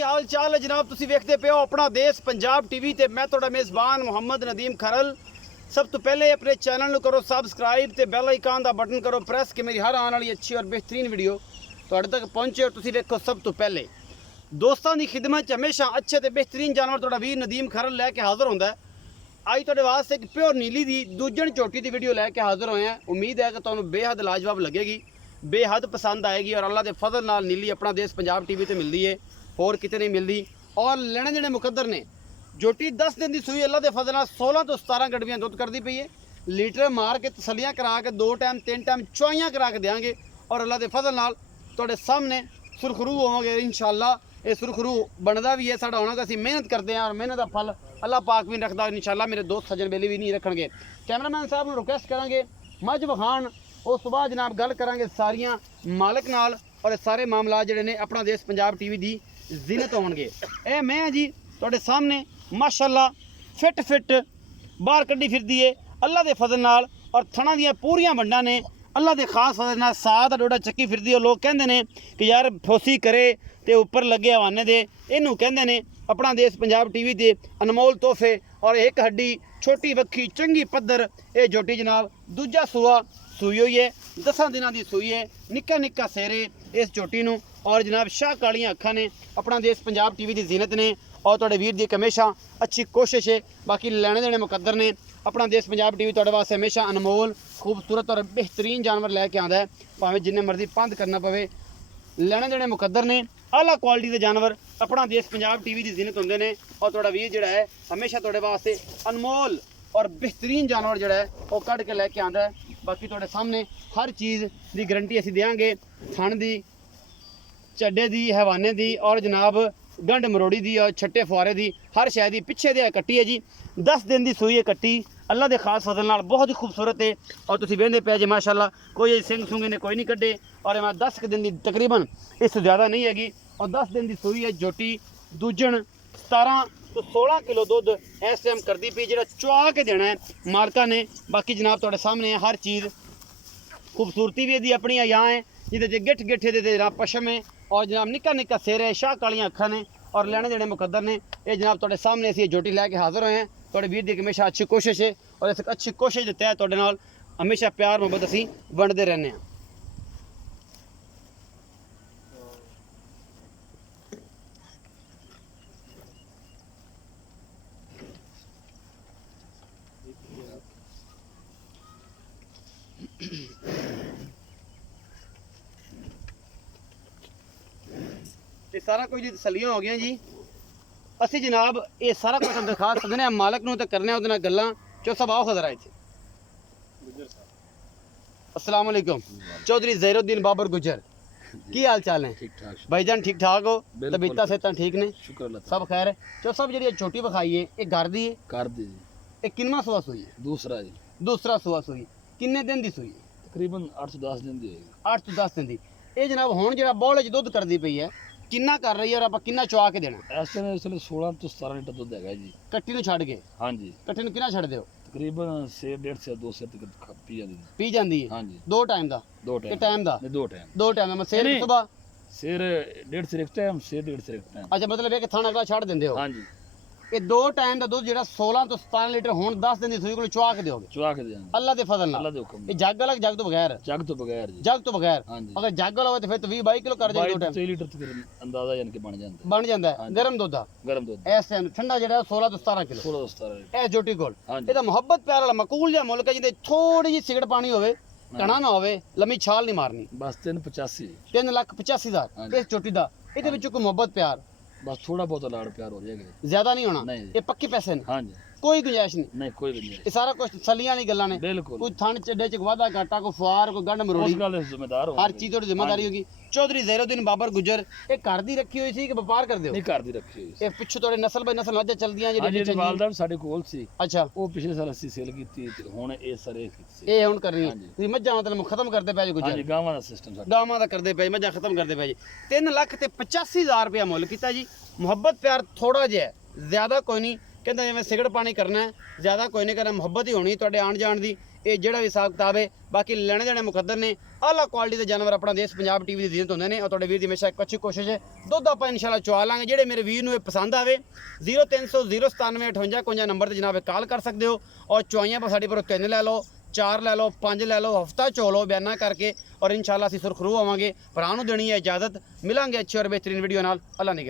की हाल चाल है जनाब। तुसी वेखदे पे हो अपना देश पंजाब टीवी ते मैं तुहाडा मेज़बान मुहम्मद नदीम खरल। सब तो पहले अपने चैनल को करो सबसक्राइब ते बैल आइकन का बटन करो प्रेस कि मेरी हर आने वाली अच्छी और बेहतरीन वीडियो तुहाडे तक पहुँचे और तुसी वेखो सब तो पहले। दोस्तों की खिदमत हमेशा अच्छे ते बेहतरीन जानवर तुहाडा वीर नदीम खरल लैके हाज़र होंदा है। अज तुहाडे वास्ते एक प्योर नीली दी दूजन चोटी की वीडियो लैके हाज़र होए हैं। उम्मीद है कि तुहानू बेहद लाजवाब लगेगी, बेहद पसंद आएगी और अल्लाह के फजल नाल नीली अपना देश पंजाब टीवी ते मिलती है, होर किते नहीं मिलती। और लेने देने मुकद्दर ने जोटी 10 दिन की सूई अल्लाह के फजल नाल 16 तो 17 गड़बियाँ दुध करती पई है। लीटर मार के तसलियाँ करा के 2 टाइम 3 टाइम चुआइयाँ करा के देंगे और अल्लाह के फजल नाल तुहाडे सामने सुरखरू होवांगे इंशाअल्लाह। ये सुरखरू बनता भी है साढ़ा होना कि असीं मेहनत करते हैं और मेहनत का फल अल्लाह पाक भी रखता इंशाअल्लाह। मेरे दोस्त सज्जन बेली भी नहीं रखणगे। कैमरामैन साहब को रिक्वेस्ट करांगे मझ विखाण, उस तो बाद जनाब गल करांगे सारियां मालिक नाल और सारे मामला जिहड़े ने अपना देश पंजाब टीवी दी जिनत होणगे। ए मैं जी तुहाडे सामने माशाअल्लाह फिट बाहर कड्डी फिरदी है अल्लाह के फजल नाल और थणा दियां पूरियां वंडां ने अल्लाह के खास फजल नाल। साथ डोडा चक्की फिरदी है। लोग कहंदे ने कि यार फोसी करे ते उपर लगे हवाने दे, इनू कहंदे ने अपना देश पंजाब टीवी के अनमोल तोहफे। और एक हड्डी छोटी वक्खी चंगी पद्धर ये जोटी जनाब दूजा सूआ सूई हुई है, 10 दिनों की सूई है। निक्का निक्का सेरे इस चोटी नू और जनाब शाह कालियां अखां ने अपना देश पंजाब टीवी की जीनत ने और तुहाडे वीर दी हमेशा अच्छी कोशिश है। बाकी लेने देने मुकद्दर ने अपना देश पंजाब टीवी तुहाडे वास्ते हमेशा अनमोल खूबसूरत और बेहतरीन जानवर लैके आंदा है। भावें जिन्ने मर्जी पंध करना पवे, लेने देने मुकद्दर ने आला क्वालिटी के जानवर अपना देश पंजाब टीवी की जीनत होंदे ने। और तुहाडा वीर जिहड़ा है हमेशा तुहाडे वास्ते अनमोल और बेहतरीन जानवर जिहड़ा है वो कढ़ के लैके आंदा है। बाकी तुहाडे सामने हर चीज़ की गारंटी असीं देंगे, थण दी, चड्डे दी, हैवाने दी और जनाब गंढ मरोड़ी दी और छट्टे फुआरे दी हर शय दी। पिछे दे कट्टी है जी, 10 दिन की सूई है कट्टी अल्लाह के खास फजल नाल बहुत ही खूबसूरत है। और तुसीं वेंदे पे जे माशाअल्लाह कोई सिंह सुंगे ने कोई नहीं कड्डे और मैं 10 दिन की तकरीबन इससे ज़्यादा नहीं हैगी और 10 दिन की सूई है। जोटी दूजन 17 तो 16 किलो दुध इस टाइम करती पई जिहड़ा चुआ के देना है मालका ने। बाकी जनाब तुहाडे सामने हर चीज़ खूबसूरती भी इसकी अपनी यहाँ है जिहदे गिठ गिठे दे जनाब पशम है और जनाब निक्का निक्का सिर है, शाह कालियां अखां ने और लेने देने मुकद्दर ने। ये जनाब तुहाडे सामने असीं जोटी लैके हाज़र होए हैं। तुहाडे वीर दी हमेशा अच्छी कोशिश है और इस अच्छी कोशिश के तहत तुहाडे नाल हमेशा प्यार मुहब्बत असीं वंडदे रहने हैं। ये सारा कुछ जी तसलियां हो गई जी। असी जनाब ये सारा कुछ हम दिखा सकते हैं मालक नूं ते करने उहदे नाल गल्लां। चो साहब आओ खजर आए थे। अस्सलाम वालेकुम चौधरी ज़हीरुद्दीन बाबर गुजर, की हाल चाल है? ठीक ठाक भाईजान ठीक ठाक हो? तबीयत सेहत ठीक ने? शुक्र अल्लाह सब खैर है? चो साहब जी छोटी विखाई है ये घर दी है, कर दी जी। ये किनवा सुआ सूई है? दूसरा जी दूसरा सुआ सूई। किन्ने दिन की सूई है? तकरीबन 8 से 10 दिन दी होगी। 8 तो 10 दिन की। ये जनाब हुण जिहड़ा बौले च दुध करदी पई है किन्ना कर रही है और आप किन्ना चुआ के देना? इस टाइम इसलिए 16 तो 17 लीटर दूध हैगा जी। कट्टी नूं छड्ड के? हाँ जी, कट्टी नूं किन्ना छड्डदे हो? तकरीबन से 1.5 से 2 से तक पी जाती है। पी जाती है? हाँ जी, 2 टाइम का? 2 कि टाइम टाइम का? नहीं 2 टाइम। 2 टाइम मैं सेर नहीं। सुबह। शेर 1.5 से 1 टाइम, शेर 1.5 से 1 टाइम। अच्छा मतलब है कि थाना अगला छड़ देंदे हो? हाँ जी, ये 2 टाइम का दुध जिहड़ा 16 तो 17 लीटर हुण 10 दिन की सूई कोल चुआ के दोगे चुआ के देंगे अल्लाह दे फजल अल्लाह नाल? दे हुक्म ये जग अलग जग तो बगैर? जग तो बगैर जी। जग तो बगैर? हाँ जी, अगर जग वाला हो तो फिर तो 20-22 किलो कर जाए 2 टाइम 6 लीटर तक अंदाजा यानी कि बन जाता बन जाता है। हाँ जी। गर्म दुध गर्म दूध इस टाइम ठंडा जिहड़ा 16 तो 17 किलो 16 से 17 लीटर। ए जोटी कोल। हाँ जी, ये तो मुहब्बत प्यार वाला मकूल जिहा मुल्क है जिहदे थोड़ी जी सिगड़ पानी होवे, कणा ना होवे, लम्मी छाल नहीं मारनी। बस 385 3,85,000 हाँ जी। इस चोटी दा। ਇਹਦੇ ਵਿੱਚੋਂ ਕੋਈ ਮੁਹੱਬਤ ਪਿਆਰ बस थोड़ा बहुत लाड़ प्यार हो जाएगा। ਜ਼ਿਆਦਾ ਨਹੀਂ ਹੋਣਾ? नहीं ਇਹ ਪੱਕੇ ਪੈਸੇ ਨੇ, हाँ जी, ਕੋਈ ਗੁੰਜਾਇਸ਼ ਨਹੀਂ। नहीं कोई भी नहीं ਇਹ ਸਾਰਾ ਕੁਝ ਤਸੱਲੀਆਂ ਨਹੀਂ ਗੱਲਾਂ ਨੇ। बिल्कुल ਕੋਈ ਥਣ ਚੱਡੇ ਚ ਵਾਧਾ ਘਾਟਾ, ਕੋਈ ਫੁਆਰ, ਕੋਈ ਗੰਢ ਮਰੋੜੀ, उस गल दे जिम्मेदार हो ਹਰ ਚੀਜ਼ ਤੁਹਾਡੀ ਜ਼ਿੰਮੇਵਾਰੀ ਹੋਗੀ। ਚੌਧਰੀ ਜ਼ਹੀਰੁद्दीन ਬਾਬਰ ਗੁੱਜਰ ਇਹ ਘਰ ਦੀ ਰੱਖੀ ਹੋਈ ਸੀ ਕਿ ਵਪਾਰ ਕਰਦੇ ਹੋ? नहीं कर दी रखी हुई। ਇਹ ਪਿੱਛੋਂ ਤੁਹਾਡੇ ਨਸਲ ਬਾਈ ਨਸਲ ਅੱਜ ਚੱਲਦੀਆਂ हाँ जी, ਜਿਹੜੀਆਂ वालदा साडे कोल सी, ਅੱਛਾ ਉਹ ਪਿਛਲੇ ਸਾਲ ਅਸੀਂ ਸੇਲ ਕੀਤੀ ਤੇ ਹੁਣ ਇਹ ਸਾਰੇ ਸੀ। ਇਹ ਹੁਣ ਕਰਨੀ ਹਾਂਜੀ। ਤੁਸੀਂ ਮੱਝਾਂ ਮਤਲਬ ਖਤਮ ਕਰਦੇ ਪਏ ਜੀ ਹਾਂਜੀ, ਗੁੱਜਰ? ਗਾਵਾਂ ਦਾ ਸਿਸਟਮ ਸਾਡਾ। ਗਾਵਾਂ ਦਾ ਕਰਦੇ ਪਏ, ਮੱਝਾਂ ਖਤਮ ਕਰਦੇ ਪਏ ਜੀ। 3,85,000 ਰੁਪਇਆ ਮੁੱਲ ਕੀਤਾ ਜੀ। ਮੁਹੱਬਤ ਪਿਆਰ ਥੋੜਾ ਜਿਹਾ ਹੈ, ਜ਼ਿਆਦਾ ਕੋਈ ਨਹੀਂ। ਕਹਿੰਦਾ ਜਿਵੇਂ ਸਿਗੜ ਪਾਣੀ ਕਰਨਾ ਹੈ, ਜ਼ਿਆਦਾ ਕੋਈ ਨਹੀਂ ਕਰਨਾ, ਮੁਹੱਬਤ ਹੀ ਹੋਣੀ ਤੁਹਾਡੇ ਆਣ ਜਾਣ ਦੀ। ਇਹ ਜਿਹੜਾ ਵੀ ਹਿਸਾਬ ਕਿਤਾਬ ਹੈ ਬਾਕੀ ਲੈਣੇ ਦੇਣੇ ਮੁਕੱਦਰ ਨੇ ਆਲਾ ਕੁਆਲਿਟੀ ਦੇ ਜਾਨਵਰ ਆਪਣਾ ਦੇਸ਼ ਪੰਜਾਬ ਟੀਵੀ ਦੀ ਜ਼ਿੰਦਤ ਹੁੰਦੇ ਨੇ ਔਰ ਤੁਹਾਡੇ ਵੀਰ ਦੀ ਹਮੇਸ਼ਾ ਇੱਕ ਅੱਛੀ ਕੋਸ਼ਿਸ਼ ਹੈ ਦੁੱਧ ਆਪਾਂ ਇਨਸ਼ਾਅੱਲਾ ਚੁਆ ਲਾਂਗੇ ਜਿਹੜੇ ਮੇਰੇ ਵੀਰ ਨੂੰ ਇਹ ਪਸੰਦ ਆਵੇ 0300 097 58 51 ਨੰਬਰ ਤੇ ਜਨਾਬ ਕਾਲ ਕਰ ਸਕਦੇ ਹੋ ਔਰ ਚੁਆਈਆਂ ਪਰ ਸਾਡੀ ਪਰ 3 ਲੈ ਲਓ 4 ਲੈ ਲਓ 5 ਲੈ ਲਓ ਹਫਤਾ ਚੋ ਲਓ ਬਿਆਨਾ ਕਰਕੇ ਔਰ ਇਨਸ਼ਾਅੱਲਾ ਅਸੀਂ ਸੁਰਖਰੂ ਆਵਾਂਗੇ ਭਰਾ ਨੂੰ ਦੇਣੀ ਹੈ ਇਜਾਜ਼ਤ ਮਿਲਾਂਗੇ ਅੱਛੀ ਔਰ ਬਿਹਤਰੀਨ ਵੀਡੀਓ ਨਾਲ ਅੱਲਾ ਨੇ